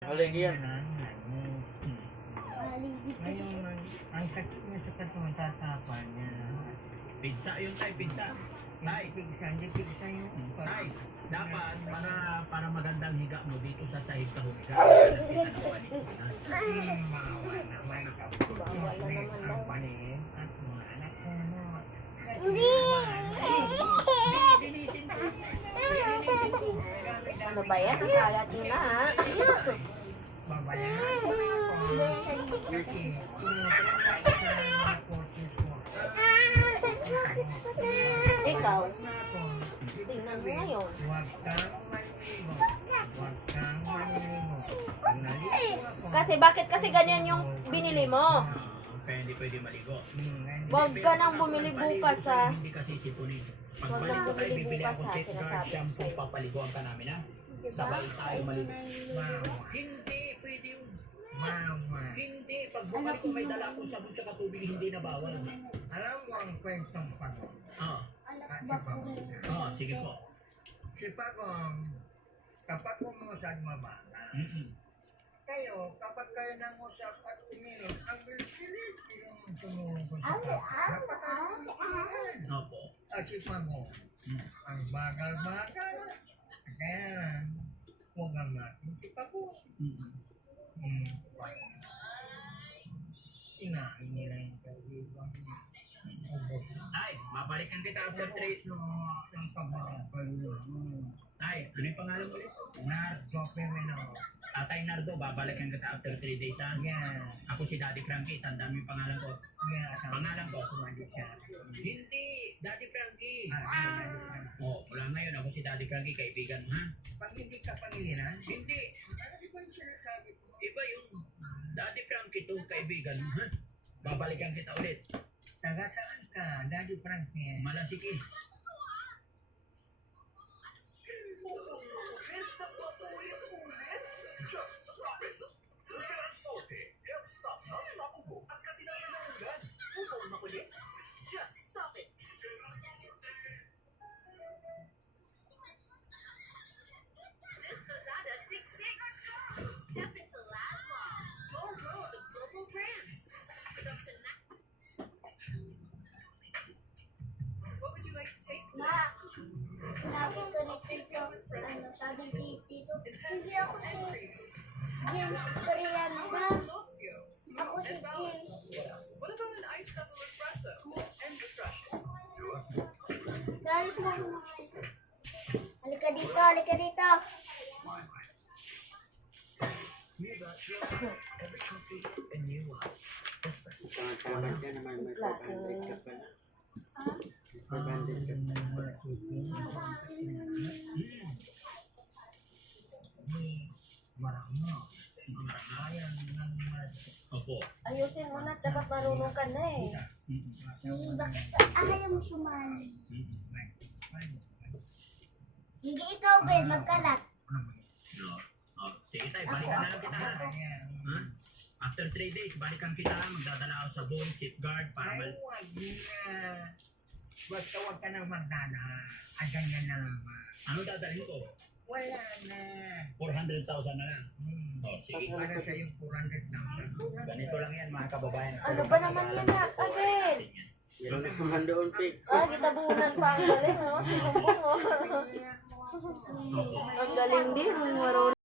Haligi yan. Ngayon, ang sakit niya sa katawan, tatapan niya. Pizza yun tayo, pizza. Tay, Hindi pigsa yung tay, dapat para magandang higa mo dito sa sahig ka humiga. Mawa naman ka. Ang panin at mga anak ko, no? Linisin ko. Ano ba yan? Nakalat nyo na ha? Babayaran ko na ako. Kasi tumutulong ako sa mga courses ko. Ikaw, Na ako. tingnan mo ngayon. Huwag kang maniligo. Huwag kang maniligo. Pag naligo ako. Kasi bakit kasi ganyan yung binili mo? Kaya hindi pwede maligo. Huwag ka nang bumili bukas ha. Hindi kasi sipunin. Huwag Pagbalik nang ko tayo, bumili bibili bukas ako ha, safeguard sinasabi ko shampoo, sa'yo. papaliguan ka namin ha. Diba? Sabay tayo maligo. Mama. Hindi, pwede yun. Mama. Hindi, pag bumalik ko may dala akong sabon sa tubig, hindi na bawal. Alam mo ang kwentong pagod. Ah, Si Pagod. sige po. Si Pagod, kapag umusad mabata, kayo, kapag kayo nangusap at uminom, ang bilis-bilis yung tumulong sa kapwa. Napakalimutan. Opo. At si Pagod, ang bagal-bagal. Kaya lang, huwag ang natin si Pagod. Inain nila yung kaibigan. Ubos. Tay, babalikan kita after 3. Yung pagbagal nyo. Tay, ano yung pangalan mo ulit? Nardo Femino. Tatay Nardo, babalikan kita after 3 days ha. Yan. Ako si Daddy Frankie, tandaan mo yung pangalan ko. Yan. Pangalan ko? Kumandi siya. Hindi, Daddy Frankie. Ah, Oh, wala na yun. Ako si Daddy Frankie, kaibigan mo ha. pag hindi ka pangilan, Hindi, ano ba yung sinasabi ko? iba yung Daddy Frankie to, kaibigan mo ha. Babalikan kita ulit. Taga saan ka, Daddy Frankie? Malasiki. Just stop it. Lucian Forte, help stop non-stop ubo at katilang nalunggan. Ubo makulit. Just stop it. This Lazada 66. Step into last mall. Whole world of global brands. With up to What would you like to taste today? Sabi ko ni Tito, sabi ni Tito, hindi ako si James Koreano ba? Ako si James. What about an iced double espresso and refreshing? Dahil ko halika dito, halika dito. Every coffee, a new one. Espresso. Maramo. Ayan ng Opo. Ayusin mo na, dapat marunong ka na eh. Bakit ayaw mo sumali? Hindi ikaw, Ben, magkalat. No. Oh, sige tayo, balikan na lang kita ha. Ha? After 3 days, balikan kita. Magdadala ako sa bone, safeguard, para Ay, huwag na. Basta huwag ka nang magdala. Ganyan na naman. Ano dadalhin ko? Wala na. 400,000 na lang. Oh, sige. Para sa yung 400,000. Ganito lang yan mga kababayan. Ano ba naman yan na, Abel? Meron na naman doon, Pig. Kitabunan pa ang galing oh. Sinumbong oh. Ang galing din, marunong.